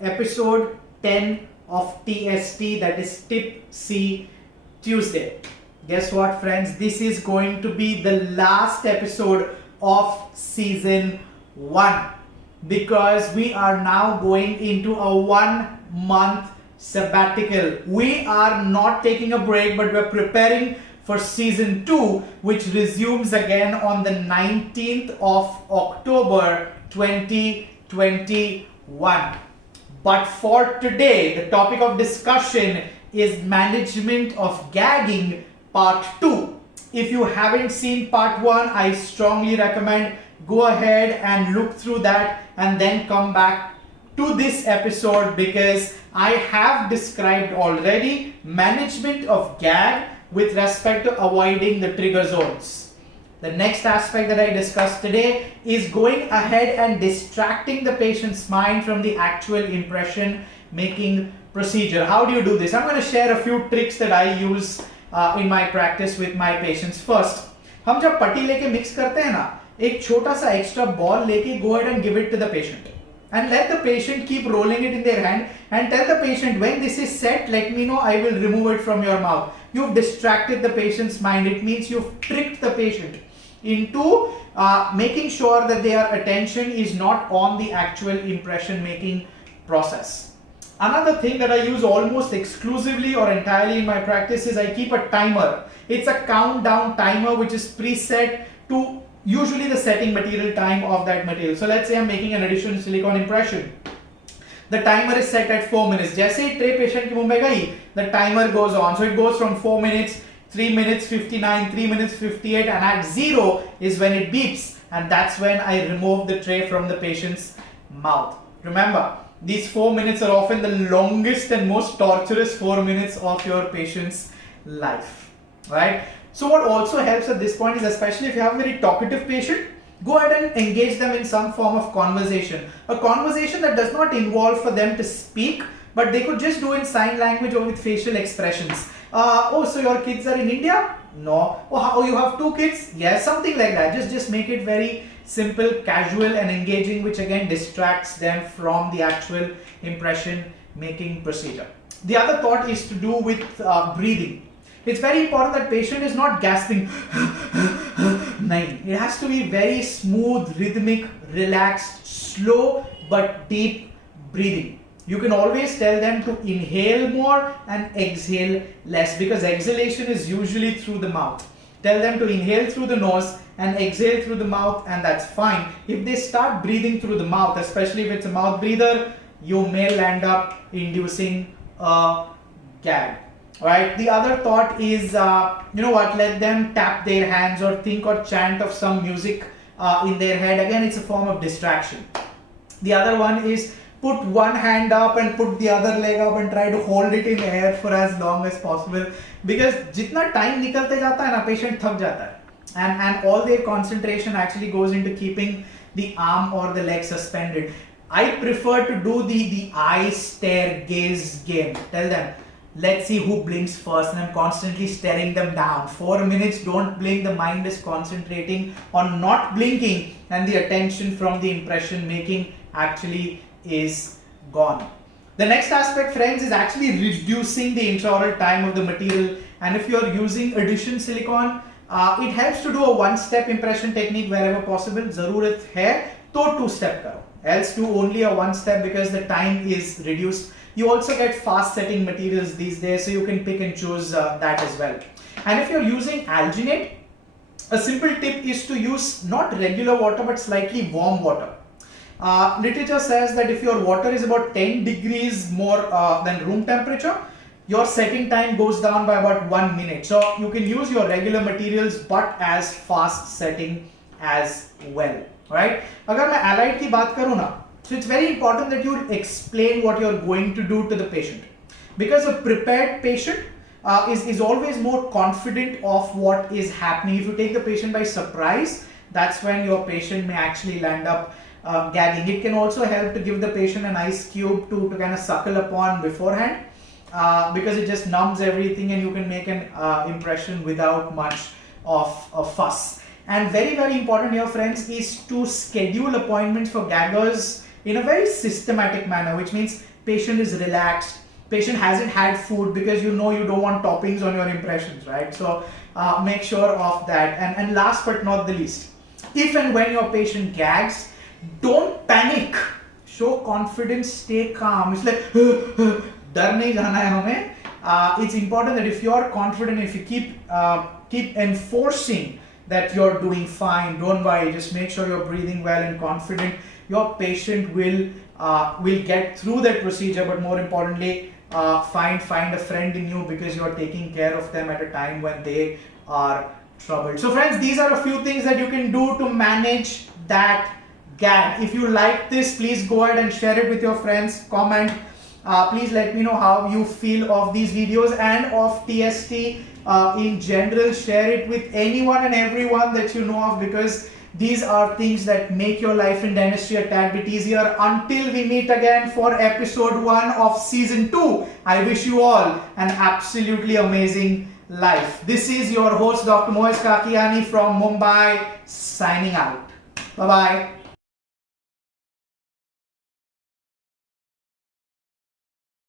episode 10 of TST, that is Tip-SEE Tuesday. Guess what, friends? This is going to be the last episode of season 1 because we are now going into a 1-month sabbatical. We are not taking a break, but we're preparing for season 2, which resumes again on the 19th of October 2021. But for today, the topic of discussion is management of gagging part 2. If you haven't seen part 1, I strongly recommend go ahead and look through that and then come back to this episode, because I have described already management of gag with respect to avoiding the trigger zones. The next aspect that I discussed today is going ahead and distracting the patient's mind from the actual impression making procedure. How do you do this? I'm going to share a few tricks that I use in my practice with my patients. First, हम जब पट्टी लेके mix करते हैं ना, एक छोटा सा एक्स्ट्रा बॉल लेके go ahead and give it to the patient and let the patient keep rolling it in their hand and tell the patient, when this is set, let me know, I will remove it from your mouth. You've distracted the patient's mind. It means you've tricked the patient into making sure that their attention is not on the actual impression making process. Another thing that I use almost exclusively or entirely in my practice is I keep a timer. It's a countdown timer which is preset to usually the setting material time of that material. So let's say I'm making an additional silicone impression. The timer is set at 4 minutes. जैसे ही tray patient की मुंह में गई, the timer goes on. So it goes from 4 minutes, 3 minutes 59, 3 minutes 58, and at 0 is when it beeps, and that's when I remove the tray from the patient's mouth. Remember, these 4 minutes are often the longest and most torturous 4 minutes of your patient's life, right? So what also helps at this point is, especially if you have a very talkative patient, go ahead and engage them in some form of conversation. A conversation that does not involve for them to speak, but they could just do in sign language or with facial expressions. Oh, so your kids are in India? No. Oh, you have 2 kids? Yes, something like that. Just make it very simple, casual and engaging, which again distracts them from the actual impression making procedure. The other thought is to do with breathing. It's very important that patient is not gasping. It has to be very smooth, rhythmic, relaxed, slow but deep breathing. You can always tell them to inhale more and exhale less, because exhalation is usually through the mouth. Tell them to inhale through the nose and exhale through the mouth, and that's fine. If they start breathing through the mouth, especially if it's a mouth breather, you may land up inducing a gag. Right? The other thought is, let them tap their hands or think or chant of some music in their head. Again, it's a form of distraction. The other one is put one hand up and put the other leg up and try to hold it in air for as long as possible, because jitna time निकलते जाता है ना, patient थक जाता है, and all their concentration actually goes into keeping the arm or the leg suspended. I prefer to do the eye stare gaze game. Tell them, let's see who blinks first, and I'm constantly staring them down. 4 minutes, don't blink, the mind is concentrating on not blinking, and the attention from the impression making actually is gone. The next aspect, friends, is actually reducing the intraoral time of the material. And if you're using addition silicone, it helps to do a 1-step impression technique wherever possible. Zarurat hai to 2-step karo. Else do only a 1-step, because the time is reduced. You also get fast setting materials these days, so you can pick and choose that as well. And if you're using alginate, a simple tip is to use not regular water but slightly warm water. Literature says that if your water is about 10 degrees more than room temperature, your setting time goes down by about 1 minute. So you can use your regular materials but as fast setting as well, right? Agar main allied ki baat karu na, so it's very important that you explain what you're going to do to the patient, because a prepared patient is always more confident of what is happening. If you take the patient by surprise, that's when your patient may actually land up gagging. It can also help to give the patient an ice cube to kind of suckle upon beforehand, because it just numbs everything and you can make an impression without much of a fuss. And very, very important here, friends, is to schedule appointments for gaggers in a very systematic manner, which means patient is relaxed, patient hasn't had food because you know you don't want toppings on your impressions, right? So make sure of that. And last but not the least, if and when your patient gags, don't panic. Show confidence, stay calm. It's like, डर नहीं जाना है हमें. It's important that if you're confident, if you keep enforcing that you're doing fine, don't worry, just make sure you're breathing well and confident, your patient will get through that procedure, but more importantly, find a friend in you because you're taking care of them at a time when they are troubled. So friends, these are a few things that you can do to manage that gag. If you like this, please go ahead and share it with your friends, comment. Please let me know how you feel of these videos and of TST in general. Share it with anyone and everyone that you know of, because these are things that make your life in dentistry a tad bit easier. Until we meet again for episode 1 of season 2, I wish you all an absolutely amazing life. This is your host Dr. Moez Kakiani from Mumbai, signing out. Bye-bye.